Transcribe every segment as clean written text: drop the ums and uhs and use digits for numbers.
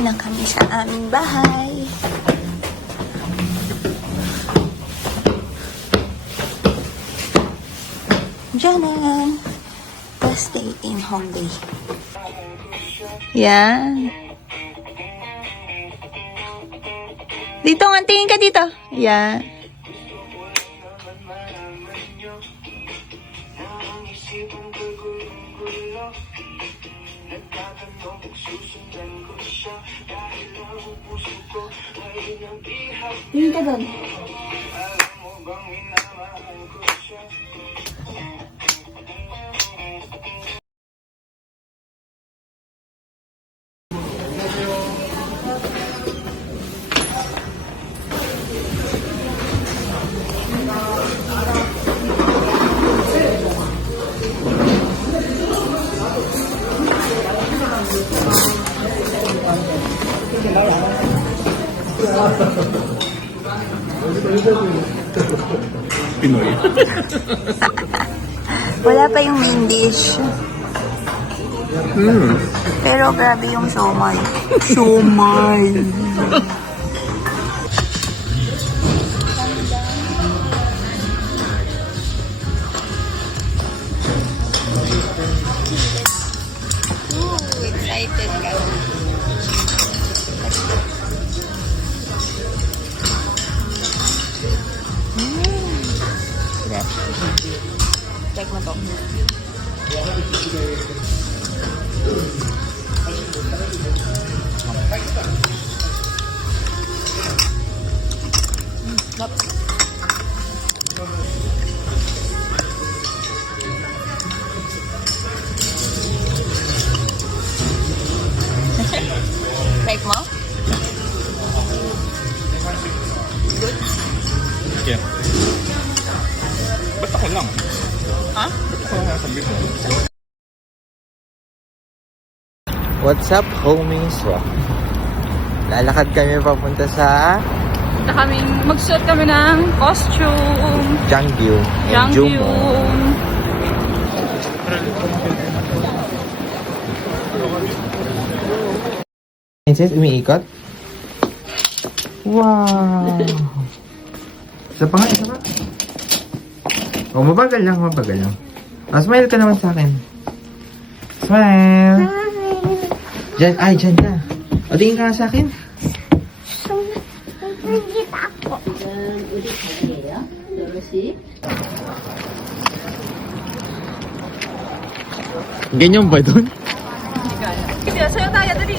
na kami sa aming bahay. Diyan. Best day in home day. Yan. Dito nga, tingin ka dito. Yan. Tingin ka doon. Pinoy. Wala pa yung main dish. Pero grabe yung siomai. Siomai. Excited ka. Check mo to. Like mo? Good? Yeah. Ba't ako lang? Ha? Ba't ako lang sabi ko? What's up, homies? Lalakad kami papunta sa Punta kaming, mag-shoot kami ng costume. Jangyu. Jangyu. Princess, umiikot? Wow! Isa pa nga, isa pa. Oh, mabagal lang, mabagal lang. Oh, smile ka naman sa akin. Smile! Diyan, ay, diyan ka. O, tingin ka nga sa akin. Ganyan ba doon? Sige, sa'yo tayo, dali.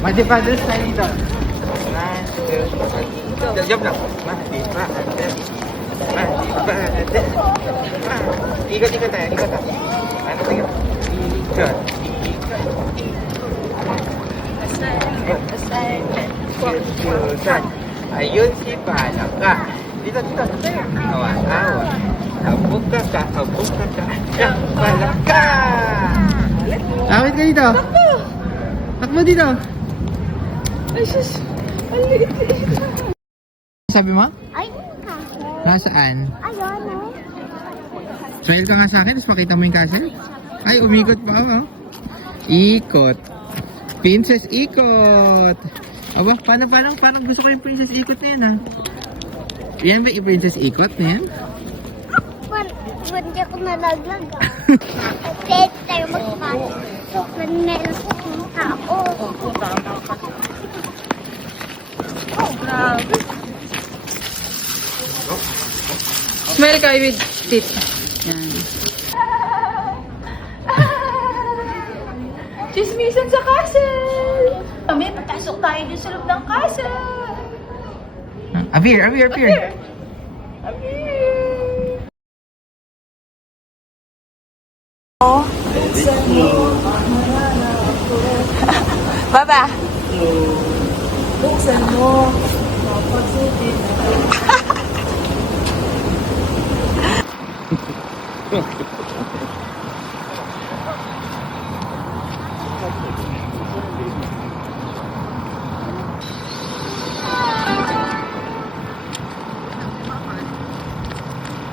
Mati Father style dito. Jump lang. Mati Father. Ikot tayo, ikot tayo. Ano tayo? Ikot. Ikot. Ayun si Palaka. Dito. Awa. Abuk ka. Palaka. Awit ka dito. Takbo dito. Ay, sus. Ang liit. Sabi mo? Ayun ka. Nasaan? Ayun, no? Smile ka nga sa akin, tapos pakita mo yung castle. Ay, umikot pa ako. Ikot. Princess ikot. Aba, parang gusto ko yung princess ikot na yan, ha? Yan ba yung princess ikot na yan? Hindi ako nalaglag, ah. Pwede tayo magpasok. Meron akong tao. Grabe. Smile ka with tit. Yan. Chismisan sa castle! Kami, papasok tayo dun sa loob ng castle! Appear. Appear! Baba. Buksan mo.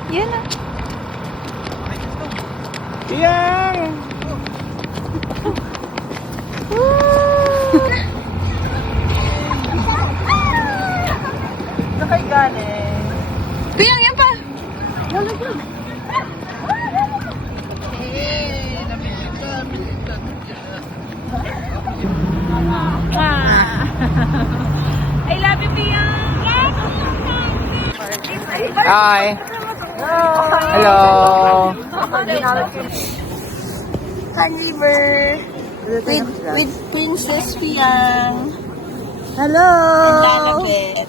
Yan na. Yang! kayo galing? Piyang, yan pa! I love you, Piyang! Hi! Hello! Han River. With Princess Piyang. Hello! Lalapit.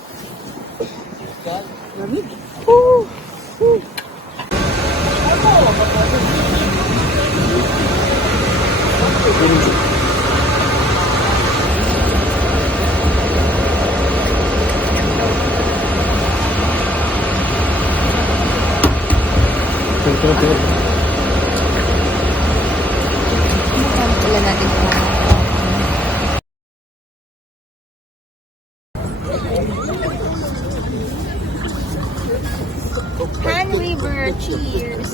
Wala natin po. Han River, cheers!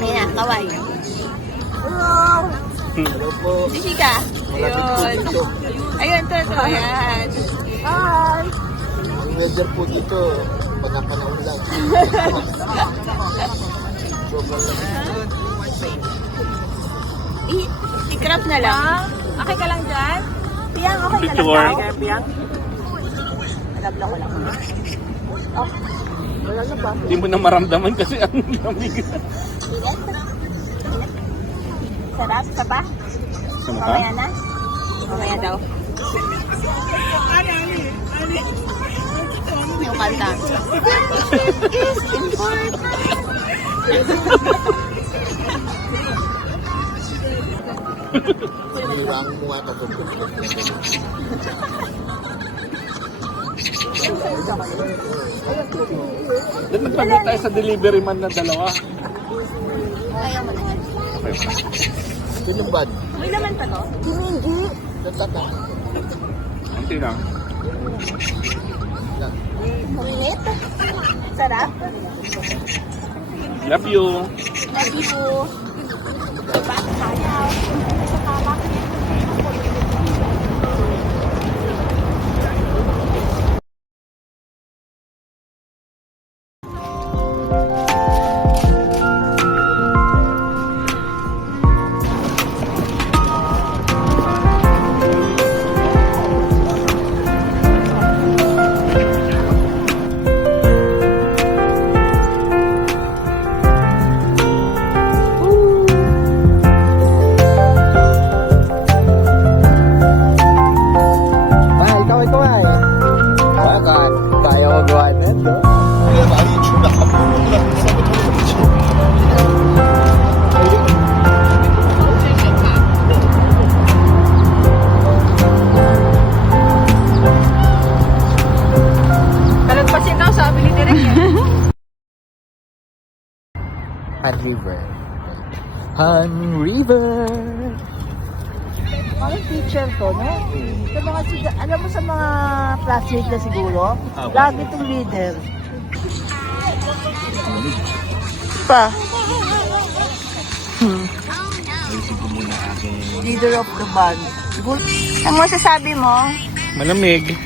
May na, kaway. Jessica! Ayun. Ayun, to. Ayan. Hi! Ang weather po dito, panapanahon lang. Sobrang lang. I-crop na lang. Okay ka lang dyan? Piyang, okay ka lang Picture. dyan? Piyang? Nagabla ko lang. Hindi mo na maramdaman kasi ang lamig. Sarap, sa ba? Sa mukha? Mamaya na? Mamaya daw. Yung kanta. Is important. Hirang mo nga katulog. Then nagpamit tayo sa delivery man na dalawa. Ayaw mo na yan. Okay. Ito yung bad. May naman pa to? Natata. Kunti lang. Kuminit. Sarap? Love you. Love you. Ikaw ay. Bakit? Kaya mo gawa nito? Kaya mali yung nakapulog lang. Sabi ko naman. Kalagpasin daw sa ability rin eh. Han River. Han River. Parang teacher to, no? Sa mga, alam mo sa mga classmate na siguro, lagi itong leader. Pa. Leader of the band. Ang masasabi mo? Malamig.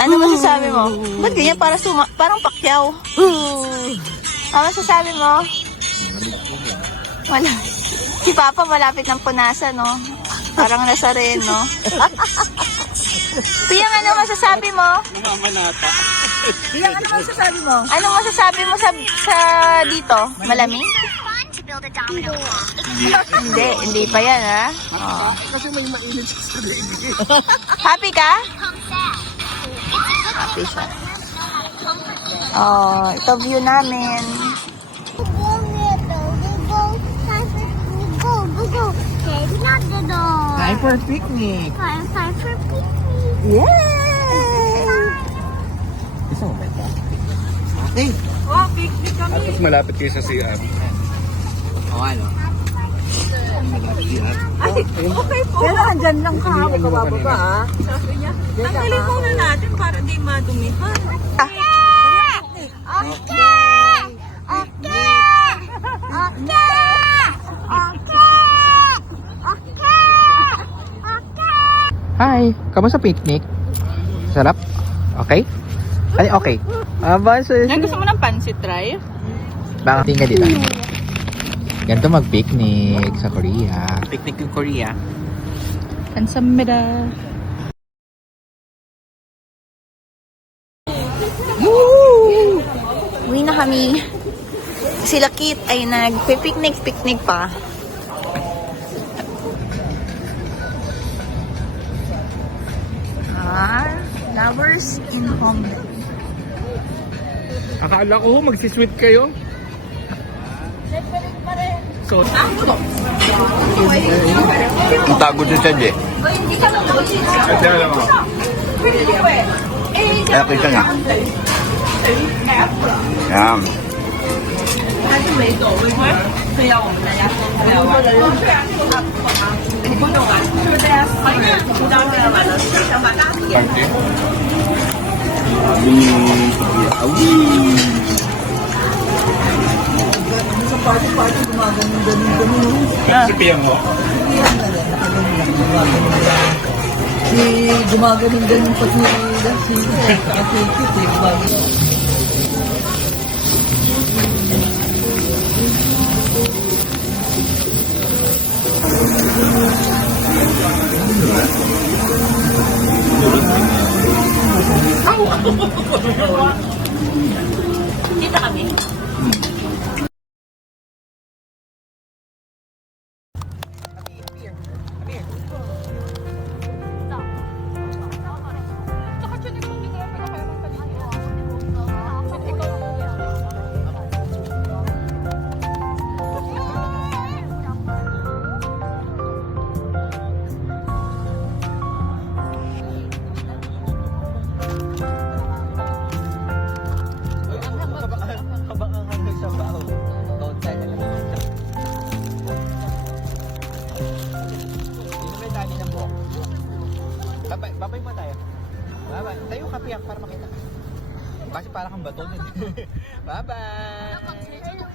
Ano masasabi mo? Ba't ganyan? Parang pakyaw. Ano masasabi mo? Wala. Si Papa malapit ng punasan, no? Parang nasa rin, no? Piyang, ano masasabi mo? Namamanata. Ilang ano ang sasabi mo? Ano masasabi mo sa dito? Malamig? Hindi pa yan, ha? Oh. Kasi may mainit sa sarili. Happy ka? Happy siya. Oh, ito view namin. Go. Okay, not the door. Time for picnic. Time for picnic. Yay! Gusto mo ba ito? Hey! Oh, picnic kami. Tapos malapit kayo sa CR. O ano? Ay, okay po. Pero andyan lang ka, huwag ka bababa ah. Sabi niya, tanggalin muna natin para di madumihan. Okay. Okay. Okay. Hi! Kamusta picnic? Sarap? Okay? Ay, okay. Aba, Yan, gusto mo ng pansit, try? Baka tingin dito. Ganito mag-picnic sa Korea. Picnic in Korea. Kansamida. Uwi na kami. Sila Kit ay nag-picnic pa. Lovers in Hong. Akala ko magsisweet kayo. So, Ang tago dyan siya, Jay. Kaya kita nga. Yan. sipiyan mo. Gumagaling-galing pag nila. Kita kami. Babay mo tayo. Babay. Tayo kapiyak para makita ka. Kasi parang kang bato din. Bye-bye!